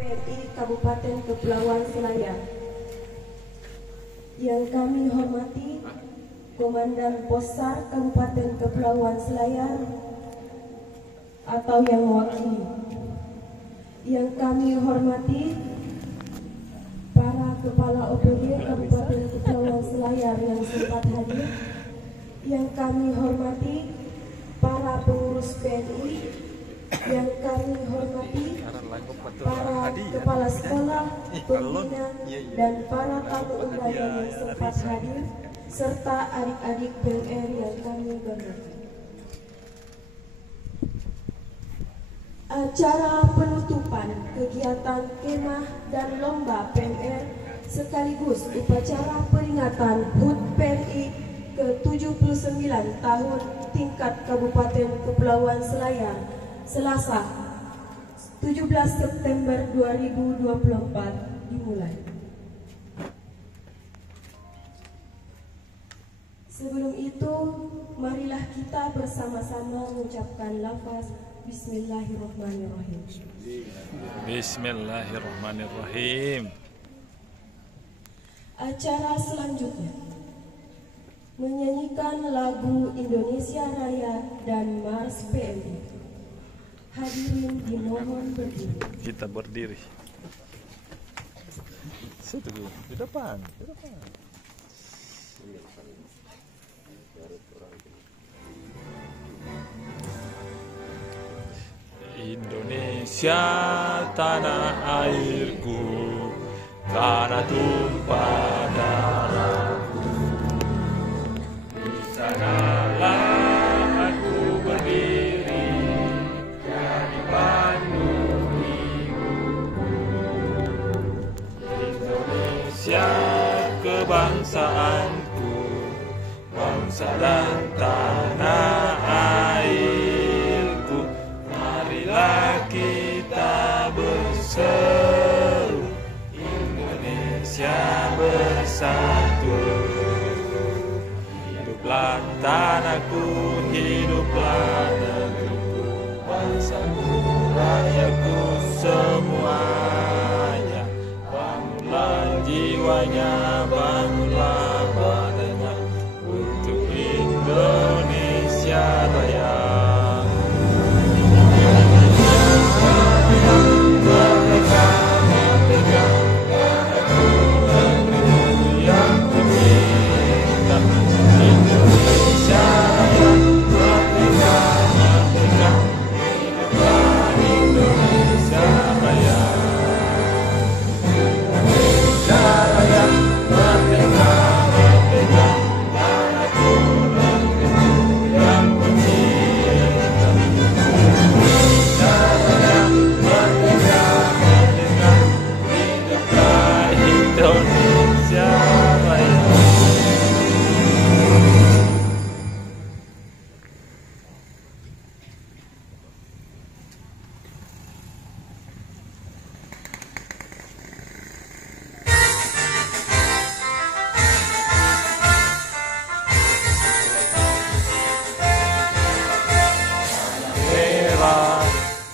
PMI Kabupaten Kepulauan Selayar. Yang kami hormati Komandan Possar Kabupaten Kepulauan Selayar atau yang mewakili. Yang kami hormati para Kepala OPD Kabupaten Kepulauan Selayar yang sempat hadir. Yang kami hormati para pengurus PMI. Yang kami hormati para kepala sekolah, pembina, dan para tamu undangan yang sempat hadir, serta adik-adik PMR yang kami hormati. Acara penutupan kegiatan kemah dan lomba PMR sekaligus upacara peringatan HUT PMI ke-79 tahun tingkat Kabupaten Kepulauan Selayar Selasa 17 September 2024 dimulai. Sebelum itu, marilah kita bersama-sama mengucapkan lafaz Bismillahirrahmanirrahim. Bismillahirrahmanirrahim. Acara selanjutnya menyanyikan lagu Indonesia Raya dan Mars PMI. Hadirin dimohon berdiri. Kita berdiri. Situ di depan, di depan. Indonesia tanah airku, tanah tumpah darahku. Di sanalah aku berdiri, jadi pandu hidupku. Indonesia kebangsaanku, bangsa dan tanah airku. Marilah kita berseru, Indonesia bersatu. Hiduplah tanahku, hiduplah negeriku, bangsaku, rakyatku semuanya. Bangunlah jiwanya, bangunlah badannya untuk Indonesia Raya.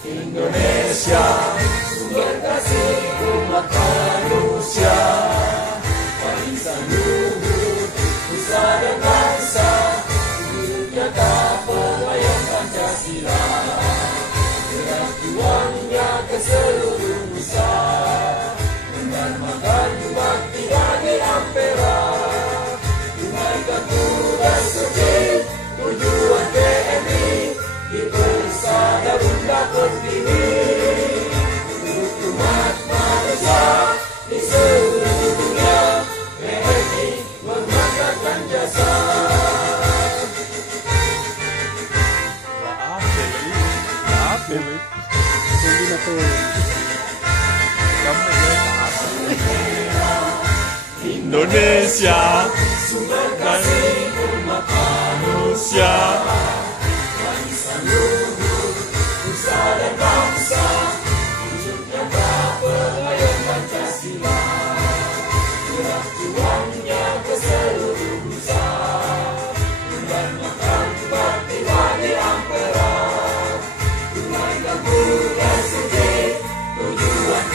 Indonesia, sumber kasih umat manusia, barisan luhur, nusa dan bangsa, hidup nyata pelayan Pancasila, gerak juangnya ke seluruh nusa, mendarmakan bakti bagi Ampera, tunaikan tugas suci, tujuan PMI, di persada Bunda Pertiwi, untuk umat manusia di seluruh dunia, PMI mengangkatkan jasa. Indonesia, sumber kasih umat manusia, barisan luhur, nusa dan bangsa, hidup nyata pelayan Pancasila, gerak juangnya ke seluruh nusa, mendarmakan bakti bagi Ampera, tunaikan tugas suci, tujuan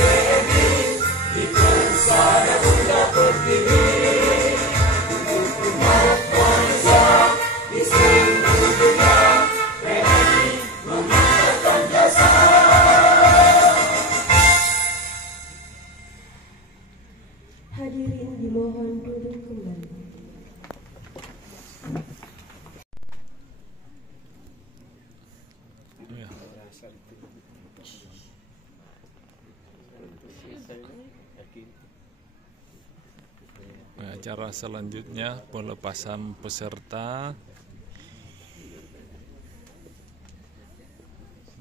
Acara selanjutnya pelepasan peserta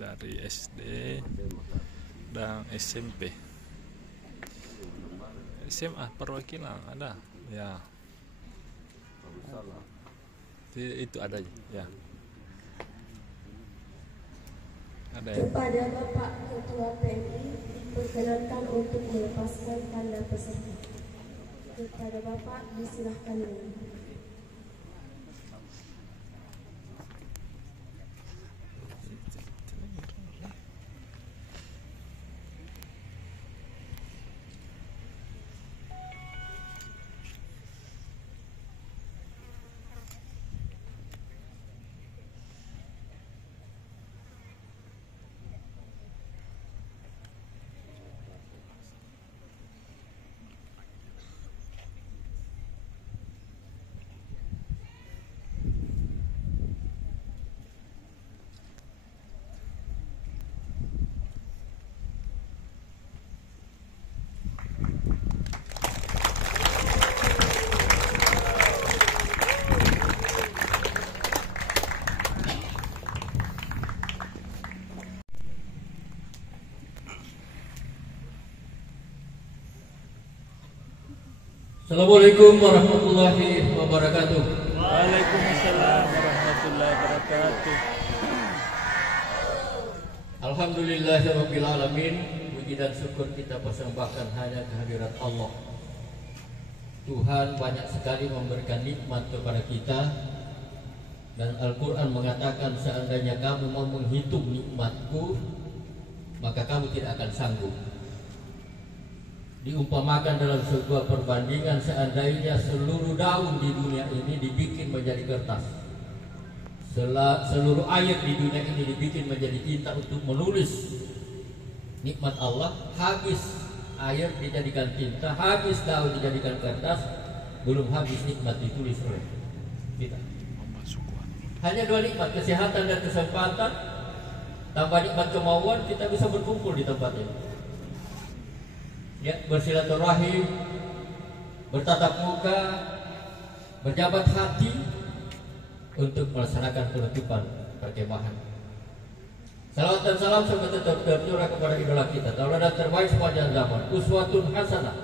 dari SD dan SMP. SMA perwakilan ada ya. Itu ada ya. Ada ya. Kepada Bapak Ketua PMI diperkenankan untuk melepaskan tanda peserta. Kepada Bapak disilahkan dulu. Assalamualaikum warahmatullahi wabarakatuh. Waalaikumsalam warahmatullahi wabarakatuh. Alhamdulillahirabbil alamin. Puji dan syukur kita persembahkan hanya kehadirat Allah. Tuhan banyak sekali memberikan nikmat kepada kita, dan Al-Quran mengatakan seandainya kamu mau menghitung nikmatku, maka kamu tidak akan sanggup. Diumpamakan dalam sebuah perbandingan, seandainya seluruh daun di dunia ini dibikin menjadi kertas, seluruh air di dunia ini dibikin menjadi tinta untuk menulis nikmat Allah, habis air dijadikan tinta, habis daun dijadikan kertas, belum habis nikmat ditulis oleh kita. Hanya dua nikmat, kesehatan dan kesempatan, tambah nikmat kemauan, kita bisa berkumpul di tempat ini. Ya, bersilaturahim, bertatap muka, berjabat hati untuk melaksanakan penutupan perkemahan. Salawat dan salam semoga tercurah kepada idola kita, tauladan terbaik sepanjang zaman, uswatun hasanah,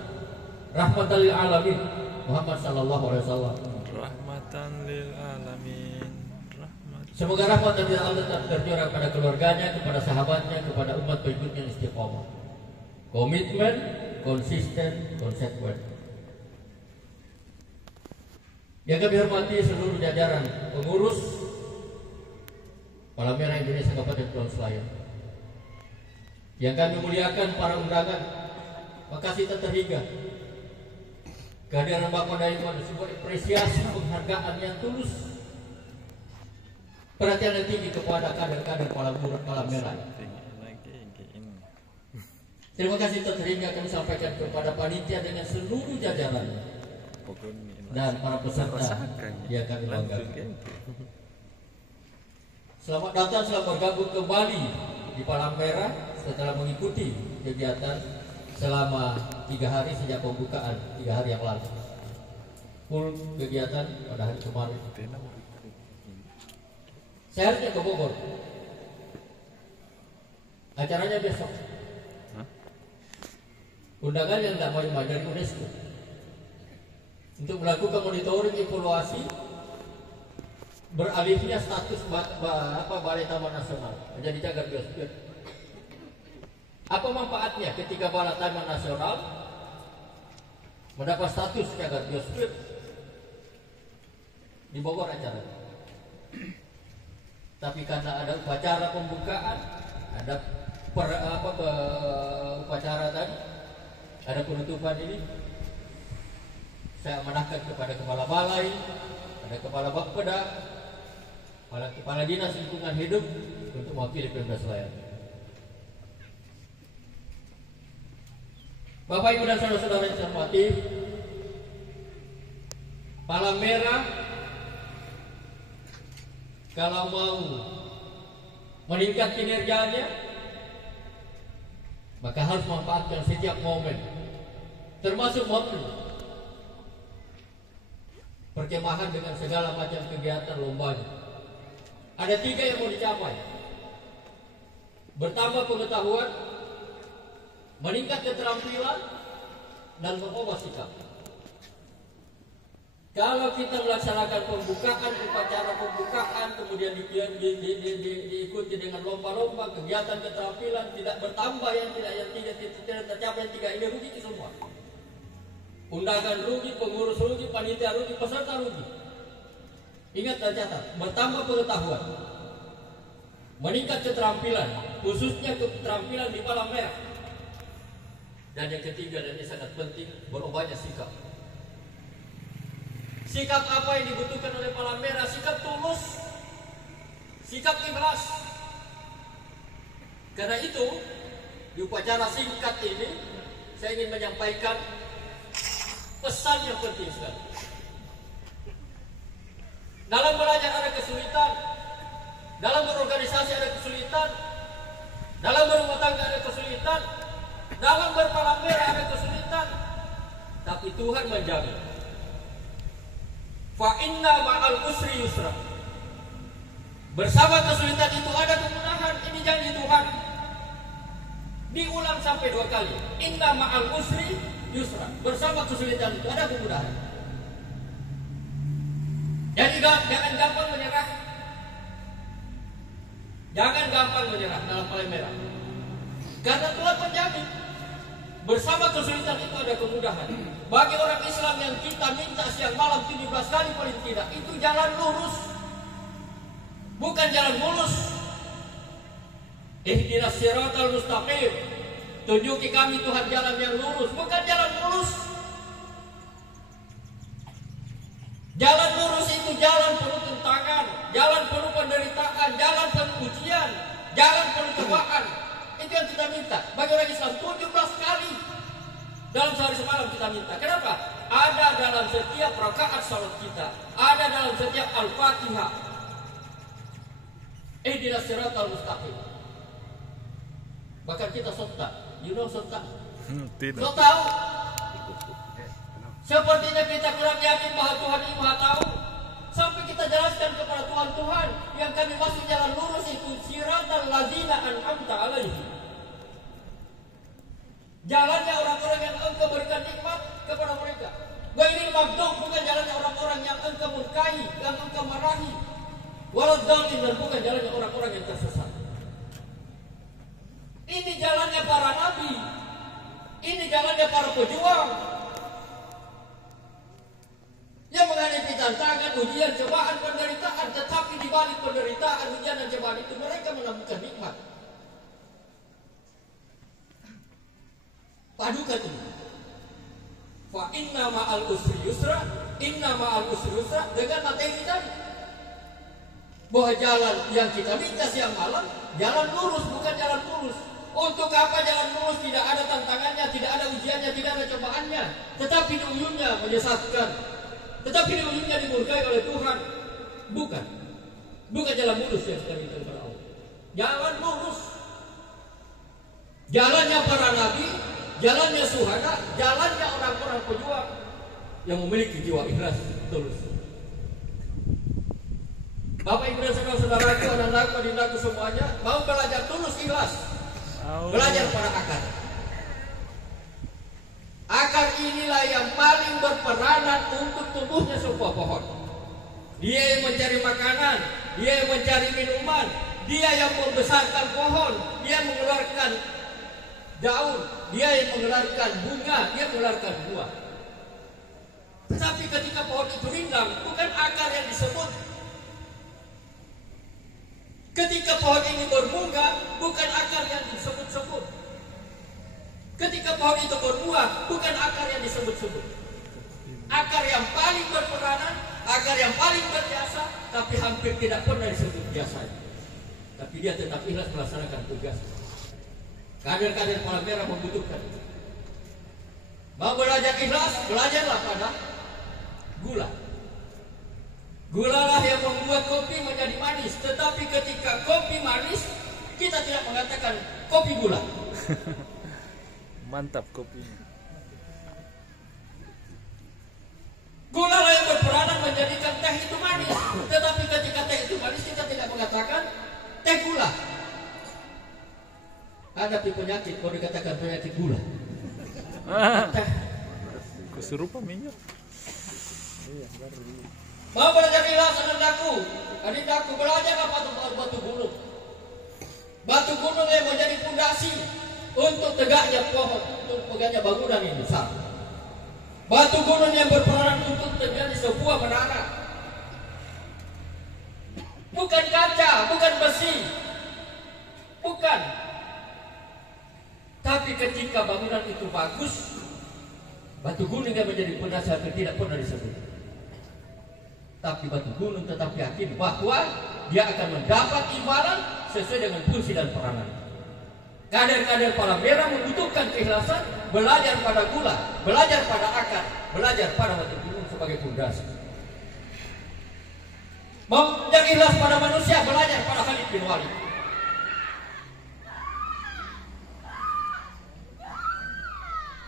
rahmatan lil alamin, Muhammad sallallahu alaihi wasallam. Rahmatan lil alamin. Semoga rahmat dan Allah tetap tercurah kepada keluarganya, kepada sahabatnya, kepada umat pengikutnya yang istiqomah. Komitmen, konsisten, konsekuen. Yang kami hormati seluruh jajaran pengurus Palang Merah Indonesia Kabupaten Kepulauan Selayar. Yang kami muliakan para undangan, makasih tak terhingga. Kehadiran Bapak dari sebuah apresiasi penghargaan yang tulus, perhatian yang tinggi kepada kader-kader Palang Merah. Terima kasih terhingga kami sampaikan kepada panitia dengan seluruh jajaran dan para peserta yang kami banggakan. Selamat datang, selamat bergabung kembali di Palang Merah setelah mengikuti kegiatan selama 3 hari sejak pembukaan 3 hari yang lalu. Full kegiatan pada hari kemarin. Saya harusnya ke Bogor. Acaranya besok. Undangan yang tidak mau dari UNESCO untuk melakukan monitoring evaluasi beralihnya status Balai Taman Nasional menjadi cagar biosfer. Apa manfaatnya ketika Balai Taman Nasional mendapat status cagar biosfer di Bogor acara? Tapi karena ada upacara pembukaan, ada upacara tadi, ada penutupan ini, saya amanahkan kepada kepala balai, ada kepala Bapeda, kepala dinas lingkungan hidup untuk mewakili Pemda Selayar. Bapak Ibu dan saudara-saudara yang saya hormati, Palang Merah kalau mau meningkat kinerjanya, maka harus memanfaatkan setiap momen termasuk mobil, perkemahan dengan segala macam kegiatan lombanya. Ada 3 yang mau dicapai: bertambah pengetahuan, meningkat keterampilan, dan mengubah sikap. Kalau kita melaksanakan pembukaan, upacara pembukaan, kemudian diikuti dengan lomba-lomba, kegiatan keterampilan, tidak bertambah yang tidak tercapai 3 ini, rugi semua. Undangan rugi, pengurus rugi, panitia rugi, peserta rugi. Ingat dan catat, bertambah pengetahuan, meningkat keterampilan, khususnya keterampilan di Palang Merah. Dan yang ketiga, dan ini sangat penting, berubahnya sikap. Sikap apa yang dibutuhkan oleh Palang Merah? Sikap tulus, sikap ikhlas. Karena itu, di upacara singkat ini, saya ingin menyampaikan pesan yang penting sekali. Dalam belajar ada kesulitan, dalam berorganisasi ada kesulitan, dalam berumah tangga ada kesulitan, dalam berpalang merah ada kesulitan, tapi Tuhan menjamin. Fa inna ma'al usri yusra. Bersama kesulitan itu ada kemudahan. Ini janji Tuhan. Diulang sampai 2 kali. Inna ma'al usri yusra. Bersama kesulitan itu ada kemudahan. Jadi jangan gampang menyerah. Jangan gampang menyerah dalam Palang Merah. Karena Tuhan menjamin. Bersama kesulitan itu ada kemudahan. Bagi orang Islam yang kita minta siang malam 17 kali paling tidak, itu jalan lurus, bukan jalan mulus. Ihdinas siratal mustaqim. Tunjuki kami Tuhan jalan yang lurus, bukan jalan mulus. Jalan lurus itu jalan penuh tentangan, jalan penuh penderitaan, jalan penuh ujian, jalan penuh cobaan. Itu yang kita minta. Bagi orang Islam 17 kali dalam sehari semalam kita minta. Kenapa? Ada dalam setiap rakaat salat kita, ada dalam setiap Al-Fatihah. Ihdinas siratal mustaqim. Bahkan kita sontak. You know sontak? Tidak. So tahu? Sepertinya kita kurang yakin bahwa Tuhan ini Maha tahu. Sampai kita jelaskan kepada Tuhan yang kami masuk jalan lurus itu siratal ladzina an'amta alaihim. Jalannya orang-orang yang Engkau berikan nikmat kepada mereka. Ghairil maghdub, bukan jalannya orang-orang yang Engkau murkai, yang Engkau marahi. Waladdallin, dan bukan jalannya orang-orang yang tersesat. Ini jalannya para nabi. Ini jalannya para pejuang yang menghadapi tantangan, ujian, cobaan, penderitaan. Tetapi di balik penderitaan, ujian, dan cobaan itu mereka menemukan nikmat. Padukan ini. Fa inna ma'al usri yusra, inna ma'al usri yusra, dengan materi tadi. Bahwa jalan yang kita minta siang malam, jalan lurus, bukan jalan mulus. Untuk apa jalan mulus? Tidak ada tantangannya, tidak ada ujiannya, tidak ada cobaannya. Tetapi di ujungnya menyesatkan. Tetapi di ujungnya dimurkai oleh Tuhan. Bukan. Bukan jalan mulus yang kita minta kepada Allah. Jalan lurus. Jalannya para nabi, jalannya suhada, jalannya orang-orang pejuang yang memiliki jiwa ikhlas tulus. Bapak Ibu dan saudara-saudaraku, anak-anakku, adindaku semuanya, mau belajar tulus ikhlas. Belajar pada akar. Akar inilah yang paling berperanan untuk tumbuhnya sebuah pohon. Dia yang mencari makanan, dia yang mencari minuman, dia yang membesarkan pohon, dia mengeluarkan daun, dia yang mengeluarkan bunga, dia mengeluarkan buah. Tetapi ketika pohon itu rindang, bukan akar yang disebut. Ketika pohon ini berbunga, bukan akar yang disebut-sebut. Ketika pohon itu berbuah, bukan akar yang disebut-sebut. Akar yang paling berperanan, akar yang paling berjasa, tapi hampir tidak pernah disebut jasanya. Tapi dia tetap ikhlas melaksanakan tugasnya. Kader-kader Palang Merah membutuhkan itu. Mau belajar ikhlas, belajarlah pada gula. Gula lah yang membuat kopi menjadi manis. Tetapi ketika kopi manis, kita tidak mengatakan kopi gula. Mantap kopinya. Ada penyakit, kalau dikatakan penyakit gula. Kesurupan minyak. Mau belajar ikhlas anakku, adikku, belajar apa batu gunung. Batu gunung yang menjadi fondasi untuk tegaknya pohon, untuk tegaknya bangunan yang besar. Batu gunung yang berperan untuk terjadi sebuah menara. Bukan kaca, bukan besi, bukan. Tapi ketika bangunan itu bagus, batu gunung yang menjadi fondasi hampir tidak pernah disebut. Tapi batu gunung tetap yakin bahwa dia akan mendapat imbalan sesuai dengan fungsi dan peranan. Kader-kader para merah membutuhkan keikhlasan, belajar pada gula, belajar pada akar, belajar pada batu gunung sebagai fondasi. Mau yang ikhlas pada manusia, belajar pada Khalid bin Walid.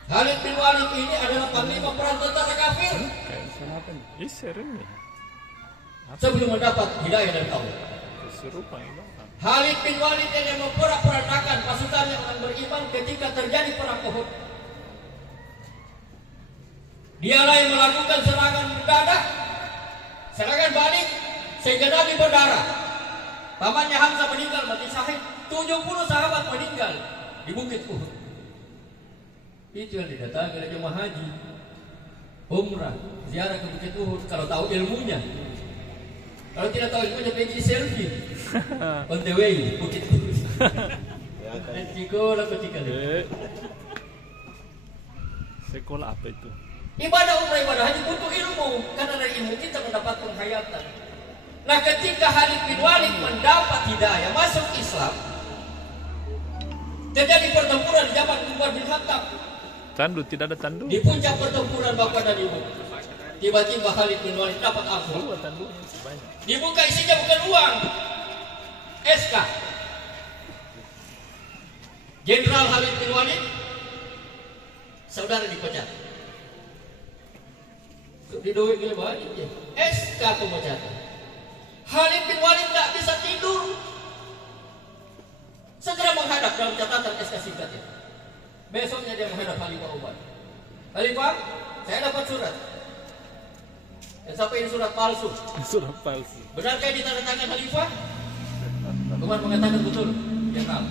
Khalid bin Walid ini adalah panglima perang tentara kafir. Sering nih. Sebelum mendapat hidayah dari Allah. Kesurupan itu. Khalid bin Walid yang memperak-peranakan pasukan yang akan beriman ketika terjadi perang Uhud. Dialah yang melakukan serangan mendadak, serangan balik, sehingga Nabi berdarah. Pamannya Hamzah meninggal mati syahid. 70 sahabat meninggal di bukit Uhud. Itu yang didatangi oleh jemaah haji, umrah, ziarah ke bukit Uhud. Kalau tahu ilmunya, kalau tidak tahu ilmunya pergi selfie. On the way bukit Uhud. Sekolah apa itu? Ibadah umrah, ibadah haji butuh ilmu, karena dari ilmu kita mendapat penghayatan. Nah, ketika Khalid bin Walid mendapat hidayah, masuk Islam, terjadi pertempuran di zaman Umar bin Khattab. Tandu, tidak ada tandu. Di puncak pertempuran bapak dan ibu, tiba-tiba Khalid bin Walid dapat amplop. Dibuka, isinya bukan uang, SK. Jenderal Khalid bin Walid, saudara dipecat. Di duit gila banyak ya. SK pemecatan. Khalid bin Walid tidak bisa tidur. Segera menghadap dalam catatan SK singkatnya. Besoknya dia menghadap Khalifah Umar. Khalifah, saya dapat surat. Dan sampai ini surat palsu. Surat palsu. Benarkah ditandatangan Khalifah? Umar mengatakan betul. Jenderal,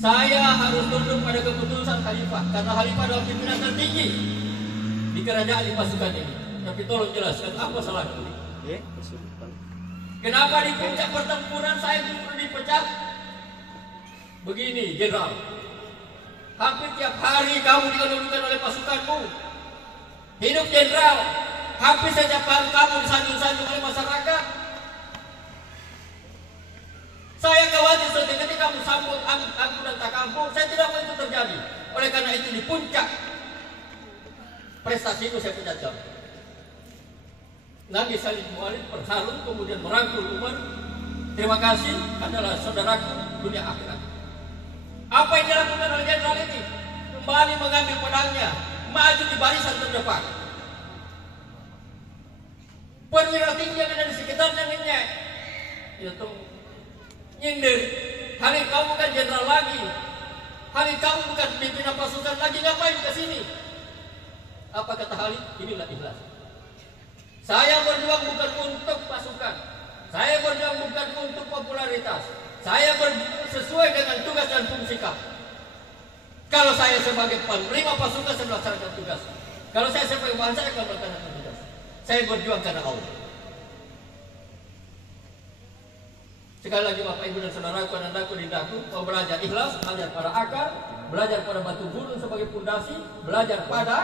saya harus tunduk pada keputusan Khalifah, karena Khalifah adalah pimpinan tertinggi di kerajaan di pasukan ini. Tapi tolong jelaskan apa salahku? Kenapa di puncak pertempuran saya justru dipecat? Begini, Jenderal, hampir tiap hari kamu dikedudukan oleh pasukanmu. Hidup Jenderal, hampir setiap hari kamu disanjung-sanjung oleh masyarakat. Saya khawatir suatu ketika kamu sambut aku dan tak kampung, saya tidak mau itu terjadi. Oleh karena itu di puncak prestasi itu saya pecat kamu. Nabi Khalid bin Walid terharu, kemudian merangkul Umar. Terima kasih, adalah saudaraku dunia akhirat. Apa yang dilakukan oleh jenderal ini? Kembali mengambil pedangnya, maju di barisan terdepan. Perwira tinggi yang ada di sekitarnya ngenyek. Ya tuh, nyindir. Khalid, kamu bukan jenderal lagi. Khalid, kamu bukan pimpinan pasukan lagi. Ngapain ke sini? Apa kata Khalid? Inilah ikhlas. Saya berjuang bukan untuk pasukan. Saya berjuang bukan untuk popularitas. Saya berjuang sesuai dengan tugas dan fungsi kamu. Kalau saya sebagai panglima pasukan, saya melaksanakan tugas. Kalau saya sebagai bangsa, saya akan melaksanakan tugas. Saya berjuang karena Allah. Sekali lagi Bapak Ibu dan saudaraku, anandaku, dindaku, mau belajar ikhlas, belajar pada akar, belajar pada batu gunung sebagai fondasi, belajar pada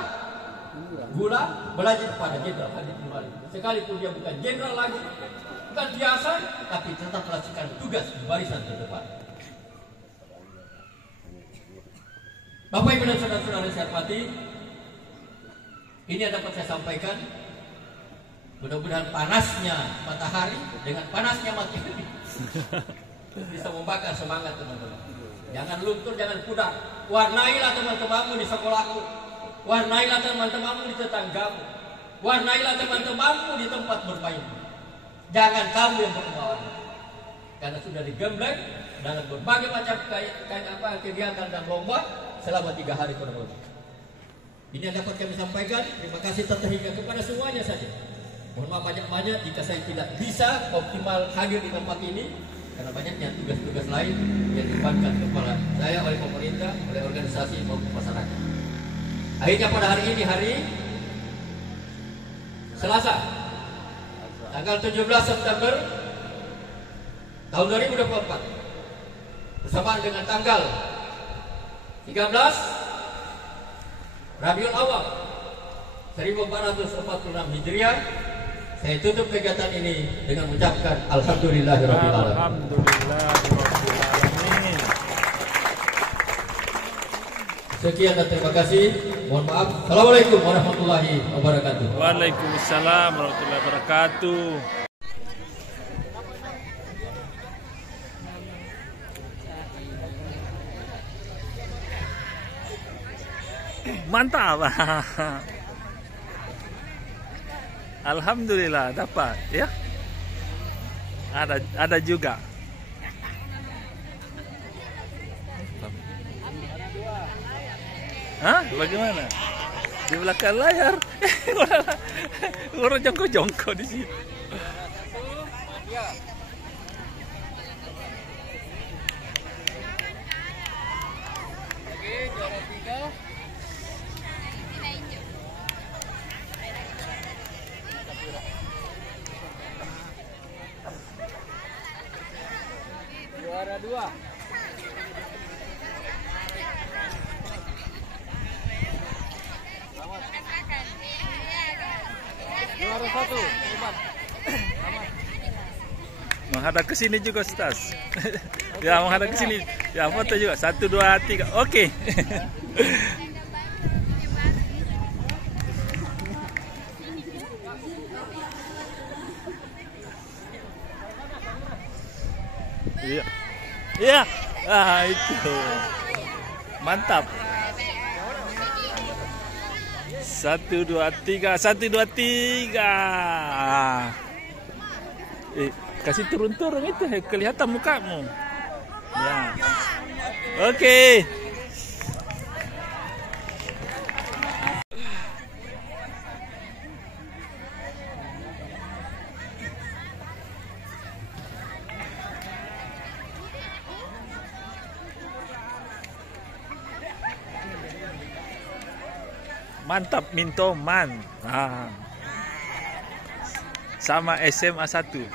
gula, belajar pada jenderal Khalid bin Walid. Sekalipun dia bukan jenderal lagi, bukan biasa, tapi tetap melaksanakan tugas di barisan terdepan. Bapak Ibu dan saudara-saudara saya hormati, ini yang dapat saya sampaikan. Mudah-mudahan panasnya matahari dengan panasnya matahari bisa membakar semangat teman-teman. Jangan luntur, jangan pudar. Warnailah teman-temanmu di sekolahmu. Warnailah teman-temanmu di tetanggamu. Warnailah teman-temanmu di tempat bermain. Jangan kamu yang berwarna, karena sudah digembleng dalam berbagai macam kegiatan dan lomba selama 3 hari kurang lebih. Ini yang dapat kami sampaikan. Terima kasih terhingga kepada semuanya saja. Mohon maaf banyak-banyak jika saya tidak bisa optimal hadir di tempat ini karena banyaknya tugas-tugas lain yang dibebankan kepada saya oleh pemerintah, oleh organisasi maupun masyarakat. Akhirnya pada hari ini, hari Selasa, tanggal 17 September tahun 2024, bersamaan dengan tanggal 13 Rabiul Awal 1446 Hijriah, saya tutup kegiatan ini dengan mengucapkan Alhamdulillahirabbil alamin. Alhamdulillahirabbil alamin. Sekian dan terima kasih. Mohon maaf. Assalamualaikum warahmatullahi wabarakatuh. Waalaikumsalam warahmatullahi wabarakatuh. Mantap. Alhamdulillah dapat ya. Ada juga. Hah? Bagaimana? Di belakang layar. Orang jongkok-jongkok di situ. Oke, juara 3. Juara 2. Juara 1. Menghadap ke sini juga, Ustaz. Ya, menghadap ke sini. Ya, foto juga. 1, 2, 3. Oke. Iya. Iya. Ah, itu. Mantap. 1, 2, 3. 1, 2, 3. Kasih turun-turun itu, kelihatan mukamu. Ya. Oke. Mantap, Mintoman. Ah. Sama SMA 1.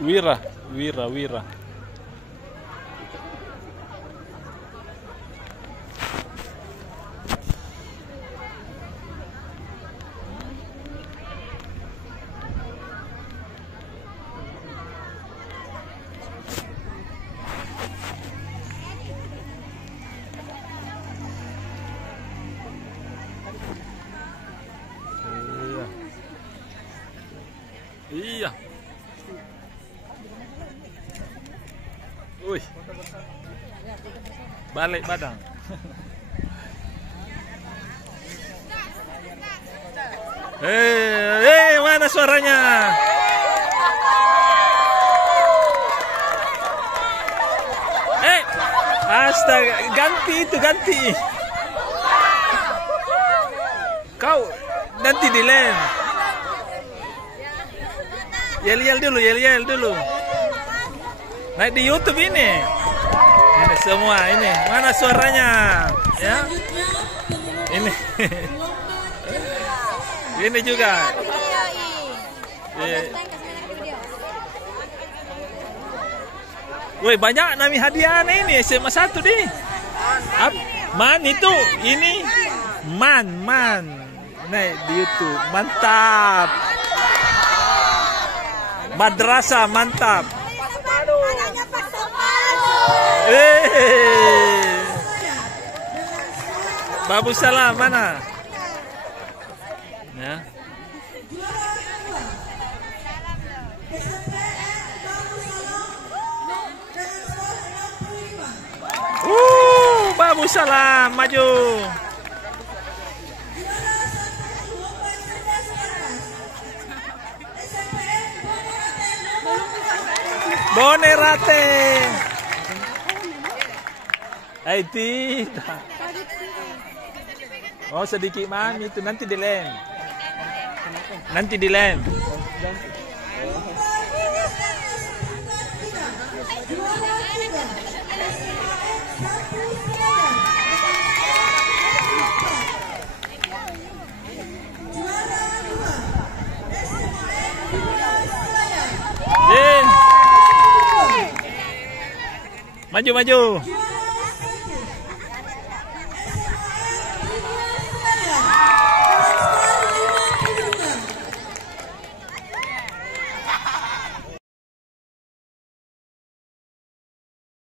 Wira. Iya. Wih. Balik badan. Mana suaranya? Astaga, ganti. Kau nanti di lem. Yel dulu. Naik di YouTube ini. Ini semua ini. Mana suaranya? Ya. Ini. Ini juga. Woi, banyak nami hadiah ini SMA 1 nih. Man itu ini man. Nih di YouTube. Mantap. Madrasah mantap. Babu Salam mana? Ya. Babu Salam maju. Bonerate. Tidak. Oh, sedikit man itu nanti dilem. Maju.